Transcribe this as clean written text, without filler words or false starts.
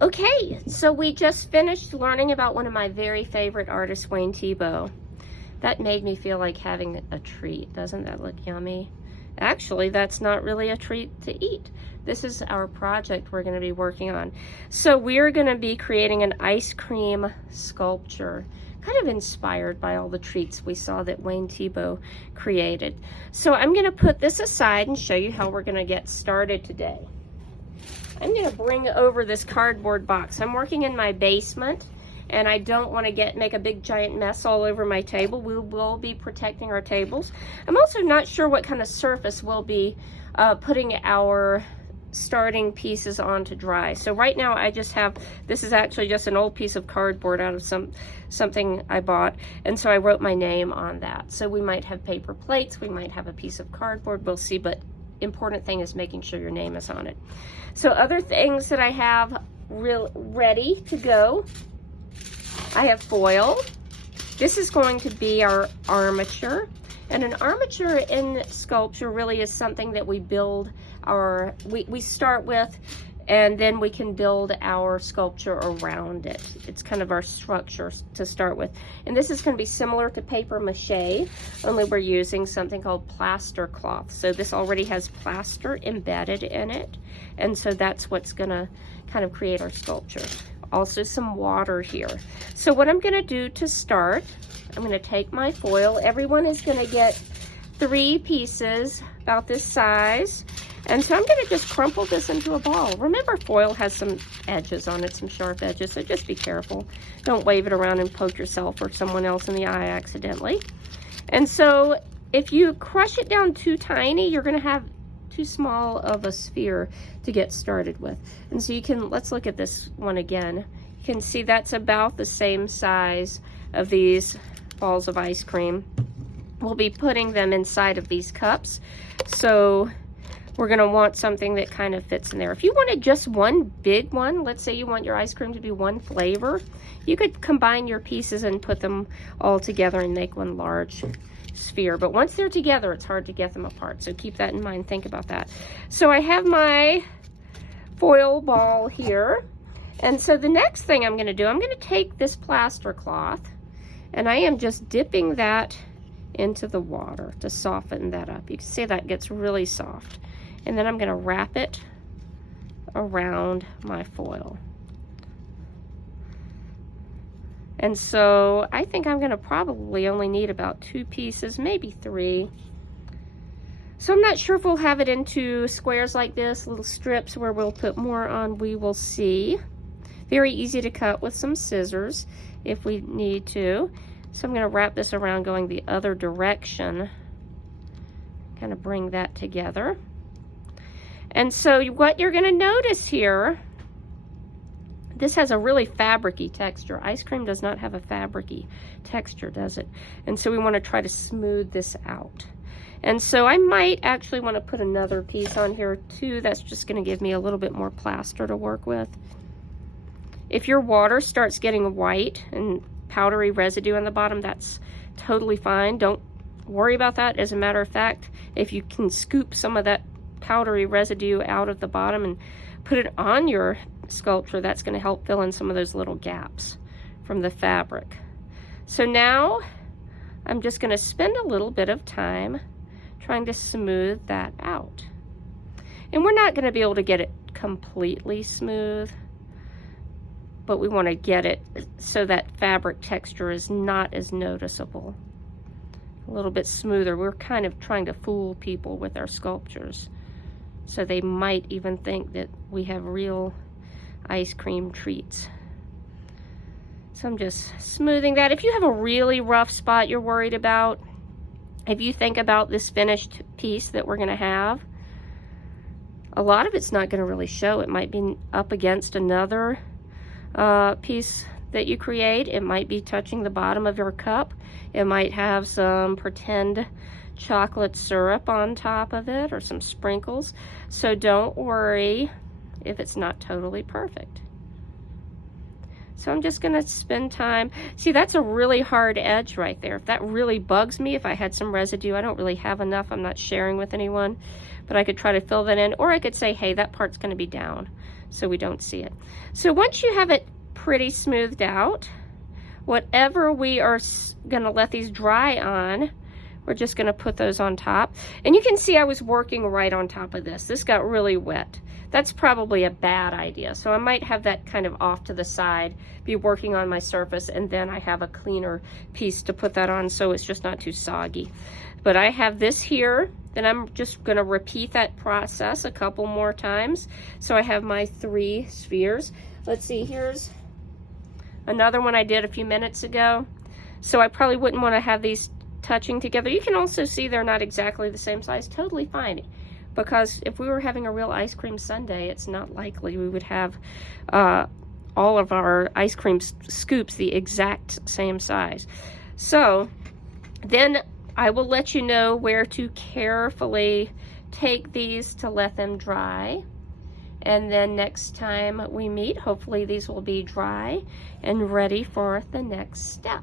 Okay, so we just finished learning about one of my very favorite artists, Wayne Thiebaud. That made me feel like having a treat. Doesn't that look yummy? Actually, that's not really a treat to eat. This is our project we're going to be working on. So we're going to be creating an ice cream sculpture, kind of inspired by all the treats we saw that Wayne Thiebaud created. So I'm going to put this aside and show you how we're going to get started today. I'm going to bring over this cardboard box. I'm working in my basement, and I don't want to make a big giant mess all over my table. We will be protecting our tables. I'm also not sure what kind of surface we'll be putting our starting pieces on to dry. So right now I just have, this is actually just an old piece of cardboard out of something I bought, and so I wrote my name on that. So we might have paper plates, we might have a piece of cardboard, we'll see, but important thing is making sure your name is on it. So other things that I have ready to go, I have foil. This is going to be our armature, and an armature in sculpture really is something that we build our, we start with, and then we can build our sculpture around it. It's kind of our structure to start with. And this is going to be similar to paper mache, only we're using something called plaster cloth. So this already has plaster embedded in it, and so that's what's going to kind of create our sculpture. Also some water here. So what I'm going to do to start, I'm going to take my foil. Everyone is going to get 3 pieces about this size. And so I'm going to just crumple this into a ball. Remember, foil has some edges on it, some sharp edges, so just be careful. Don't wave it around and poke yourself or someone else in the eye accidentally. And so if you crush it down too tiny, you're going to have too small of a sphere to get started with. And so you can, let's look at this one again. You can see that's about the same size of these balls of ice cream. We'll be putting them inside of these cups. So we're going to want something that kind of fits in there. If you wanted just one big one, let's say you want your ice cream to be one flavor, you could combine your pieces and put them all together and make one large sphere. But once they're together, it's hard to get them apart. So keep that in mind. Think about that. So I have my foil ball here. And so the next thing I'm going to do, I'm going to take this plaster cloth, and I am just dipping that into the water to soften that up. You can see that gets really soft. And then I'm going to wrap it around my foil. And so I think I'm going to probably only need about 2 pieces, maybe 3. So I'm not sure if we'll have it into squares like this, little strips where we'll put more on. We will see. Very easy to cut with some scissors if we need to. So I'm going to wrap this around going the other direction. Kind of bring that together. And so what you're going to notice here, this has a really fabric-y texture. Ice cream does not have a fabric-y texture, does it? And so we want to try to smooth this out. And so I might actually want to put another piece on here too. That's just going to give me a little bit more plaster to work with. If your water starts getting white and powdery residue on the bottom, that's totally fine. Don't worry about that. As a matter of fact, if you can scoop some of that powdery residue out of the bottom and put it on your sculpture, that's going to help fill in some of those little gaps from the fabric. So now I'm just going to spend a little bit of time trying to smooth that out. And we're not going to be able to get it completely smooth, but we want to get it so that fabric texture is not as noticeable. A little bit smoother. We're kind of trying to fool people with our sculptures, so they might even think that we have real ice cream treats. So I'm just smoothing that. If you have a really rough spot you're worried about, if you think about this finished piece that we're going to have, a lot of it's not going to really show. It might be up against another piece that you create. It might be touching the bottom of your cup. It might have some pretend chocolate syrup on top of it or some sprinkles. So don't worry if it's not totally perfect. So I'm just gonna spend time. See, that's a really hard edge right there. If that really bugs me, if I had some residue, I don't really have enough, I'm not sharing with anyone, but I could try to fill that in, or I could say, hey, that part's gonna be down. so we don't see it. So once you have it pretty smoothed out, whatever we are gonna let these dry on, we're just gonna put those on top. And you can see I was working right on top of this. This got really wet. That's probably a bad idea. So I might have that kind of off to the side, be working on my surface, and then I have a cleaner piece to put that on so it's just not too soggy. But I have this here, then I'm just gonna repeat that process a couple more times. So I have my 3 spheres. Let's see, here's another one I did a few minutes ago. So I probably wouldn't wanna have these touching together. You can also see they're not exactly the same size, totally fine. Because if we were having a real ice cream sundae, it's not likely we would have all of our ice cream scoops the exact same size. So then I will let you know where to carefully take these to let them dry. And then next time we meet, hopefully these will be dry and ready for the next step.